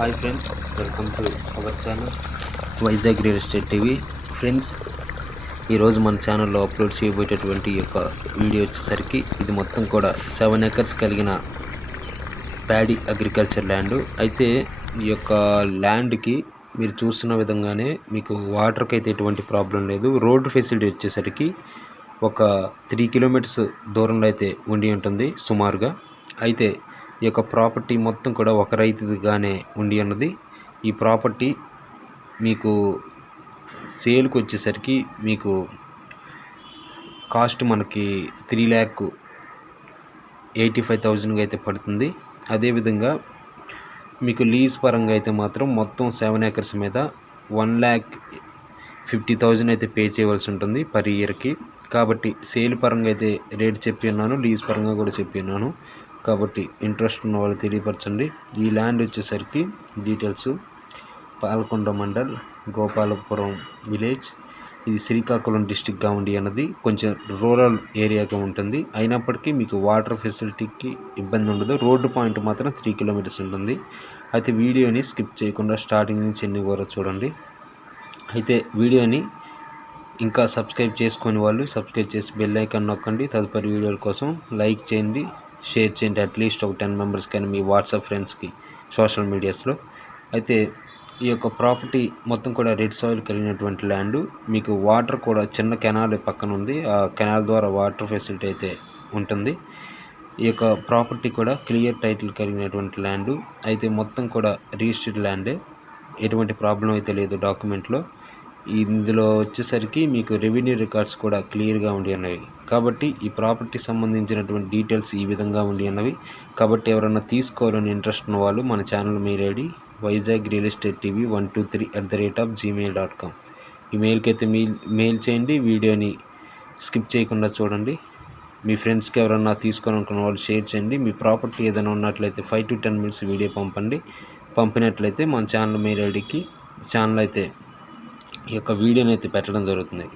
Hi friends, welcome to our channel Vizag real estate TV. Friends, ఈరోజు మన ఛానల్లో upload చేయబోయేటటువంటి యొక్క వీడియో వచ్చేసరికి ఇది మొత్తం కూడా 7 ఎకర్స్ కలిగిన ప్యాడీ అగ్రికల్చర్ ల్యాండ్. అయితే ఈ యొక్క ల్యాండ్కి మీరు చూస్తున్న విధంగానే మీకు వాటర్కి అయితే ఎటువంటి ప్రాబ్లం లేదు. రోడ్డు ఫెసిలిటీ వచ్చేసరికి ఒక 3 కిలోమీటర్స్ దూరంలో అయితే ఉండి ఉంటుంది సుమారుగా. అయితే ఈ యొక్క ప్రాపర్టీ మొత్తం కూడా ఒక రైతుగానే ఉండి ఉన్నది. ఈ ప్రాపర్టీ మీకు సేల్కి వచ్చేసరికి మీకు కాస్ట్ మనకి 3,85,000 అయితే పడుతుంది. అదేవిధంగా మీకు లీజ్ పరంగా అయితే మాత్రం మొత్తం 7 ఎకర్స్ మీద 1,50,000 అయితే పే చేయవలసి ఉంటుంది పర్ ఇయర్కి. కాబట్టి సేల్ పరంగా అయితే రేట్ చెప్పి ఉన్నాను, లీజ్ పరంగా కూడా చెప్పి ఉన్నాను. కాబట్టి ఇంట్రెస్ట్ ఉన్న వాళ్ళు తెలియపరచండి. ఈ ల్యాండ్ వచ్చేసరికి డీటెయిల్స్ పాలకొండ మండల్, గోపాలపురం విలేజ్. ఇది శ్రీకాకుళం డిస్టిక్గా ఉండి అన్నది కొంచెం రూరల్ ఏరియాగా ఉంటుంది. అయినప్పటికీ మీకు వాటర్ ఫెసిలిటీకి ఇబ్బంది ఉండదు. రోడ్డు పాయింట్ మాత్రం 3 కిలోమీటర్స్ ఉంటుంది. అయితే వీడియోని స్కిప్ చేయకుండా స్టార్టింగ్ నుంచి ఎన్ని వరకు చూడండి. అయితే వీడియోని ఇంకా సబ్స్క్రైబ్ చేసుకునే వాళ్ళు సబ్స్క్రైబ్ చేసి బెల్ ఐకాన్ నొక్కండి. తదుపరి వీడియోల కోసం లైక్ చేయండి, షేర్ చేయండి. అట్లీస్ట్ ఒక 10 మెంబర్స్ కానీ మీ వాట్సాప్ ఫ్రెండ్స్కి సోషల్ మీడియాస్లో. అయితే ఈ యొక్క ప్రాపర్టీ మొత్తం కూడా రెడ్ సాయిల్ కలిగినటువంటి ల్యాండ్. మీకు వాటర్ కూడా చిన్న కెనాల్ పక్కన ఉంది. ఆ కెనాల్ ద్వారా వాటర్ ఫెసిలిటీ అయితే ఉంటుంది. ఈ యొక్క ప్రాపర్టీ కూడా క్లియర్ టైటిల్ కలిగినటువంటి ల్యాండ్. అయితే మొత్తం కూడా రిజిస్టర్డ్ ల్యాండే, ఎటువంటి ప్రాబ్లం అయితే లేదు డాక్యుమెంట్లో. ఇందులో వచ్చేసరికి మీకు రెవెన్యూ రికార్డ్స్ కూడా క్లియర్గా ఉండి ఉన్నవి. కాబట్టి ఈ ప్రాపర్టీ సంబంధించినటువంటి డీటెయిల్స్ ఈ విధంగా ఉండి ఉన్నవి. కాబట్టి ఎవరైనా తీసుకోవాలని ఇంట్రెస్ట్ ఉన్న వాళ్ళు మన channel mail ID Vizag real estate TV 123@gmail.com ఈ మెయిల్కి అయితే మెయిల్ చేయండి. వీడియోని స్కిప్ చేయకుండా చూడండి. మీ ఫ్రెండ్స్కి ఎవరన్నా తీసుకోవాలనుకున్న వాళ్ళు షేర్ చేయండి. మీ ప్రాపర్టీ ఏదైనా ఉన్నట్లయితే 5 to 10 minutes వీడియో పంపండి. పంపినట్లయితే మన ఛానల్ మెయిల్ ఐడికి ఛానల్ అయితే ఈ యొక్క వీడియోని అయితే పెట్టడం జరుగుతుంది.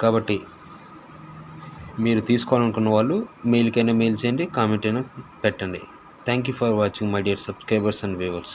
కాబట్టి మీరు తీసుకోవాలనుకున్న వాళ్ళు మెయిల్కైనా మెయిల్ చేయండి, కామెంట్ అయినా పెట్టండి. Thank you for watching my dear subscribers and viewers.